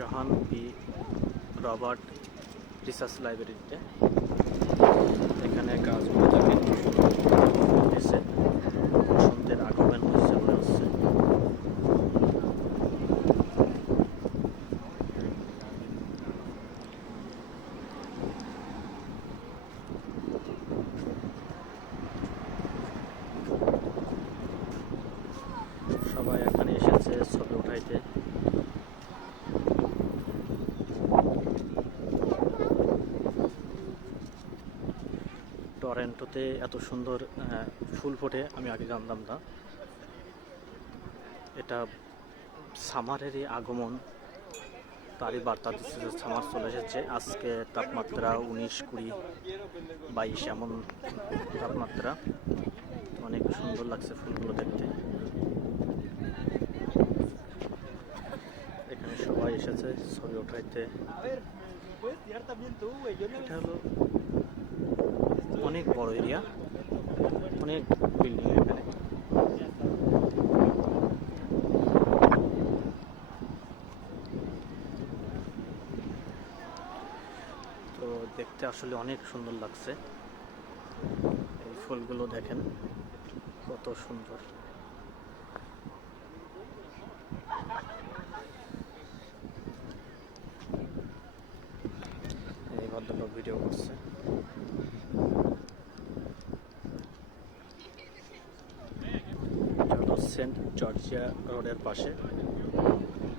জহান B Robert research লাইব্রেরিতে এখানে কাজগুলো থেকে এসে বসন্তের আগমন হচ্ছে মনে হচ্ছে। সবাই এখানে এসেছে ছবি উঠাইতে। টরন্টোতে এত সুন্দর ফুল ফোটে আমি আগে জানতাম না। এটা সামারেরই আগমন, তারই বার্তা দিচ্ছে যে সামার চলে এসেছে। আজকে তাপমাত্রা 19, 20, 22 এমন তাপমাত্রা। অনেক সুন্দর লাগছে ফুলগুলো দেখতে। এখানে সবাই এসেছে ছবি উঠাইতে। এটা হলো অনেক বড় এরিয়া, অনেক বিল্ডিং এখানে। তো দেখতে আসলে অনেক সুন্দর লাগছে। এই ফুলগুলো দেখেন কত সুন্দর। এই ভদ্রলোক ভিডিও করছে। সেন্ট জর্জিয়া রোডের পাশে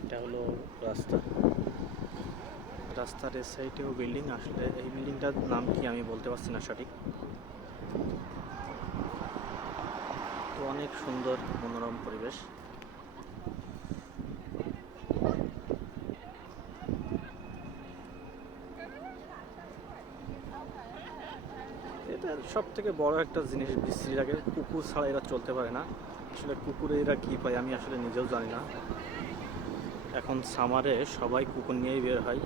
এটা হলো রাস্তা। রাস্তার এই সাইডেও বিল্ডিং। আসলে এই বিল্ডিংটার নাম কি আমি বলতে পারছি না সঠিক। তো অনেক সুন্দর মনোরম পরিবেশ। এটা সব থেকে বড় একটা জিনিস বিশ্রী লাগে, কুকুর ছাড়া এরা চলতে পারে না। আসলে কুকুরে এরা কী পায় আমি আসলে নিজেও জানি না। এখন সামারে সবাই কুকুর নিয়েই বের হয়।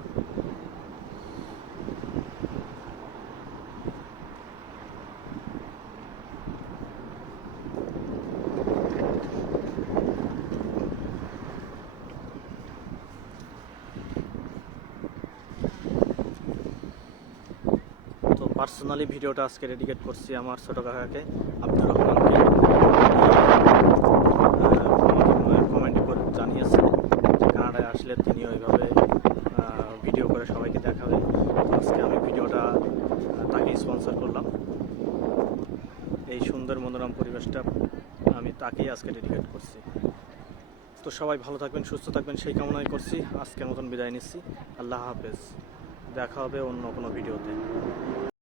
তো পার্সোনালি ভিডিওটা আজকে ডেডিকেট করছি আমার ছোটো কাকাকে, আব্দুর রহমানকে। কমেন্টে করে জানিয়েছে যে কানাডায় আসলে তিনি ওইভাবে ভিডিও করে সবাইকে দেখাবে। আজকে আমি ভিডিওটা তাকে স্পন্সর করলাম। এই সুন্দর মনোরম পরিবেশটা আমি তাকেই আজকে ডেডিকেট করছি। তো সবাই ভালো থাকবেন, সুস্থ থাকবেন সেই কামনাই করছি। আজকের মতন বিদায় নিচ্ছি। আল্লাহ হাফেজ। দেখা হবে অন্য কোনো ভিডিওতে।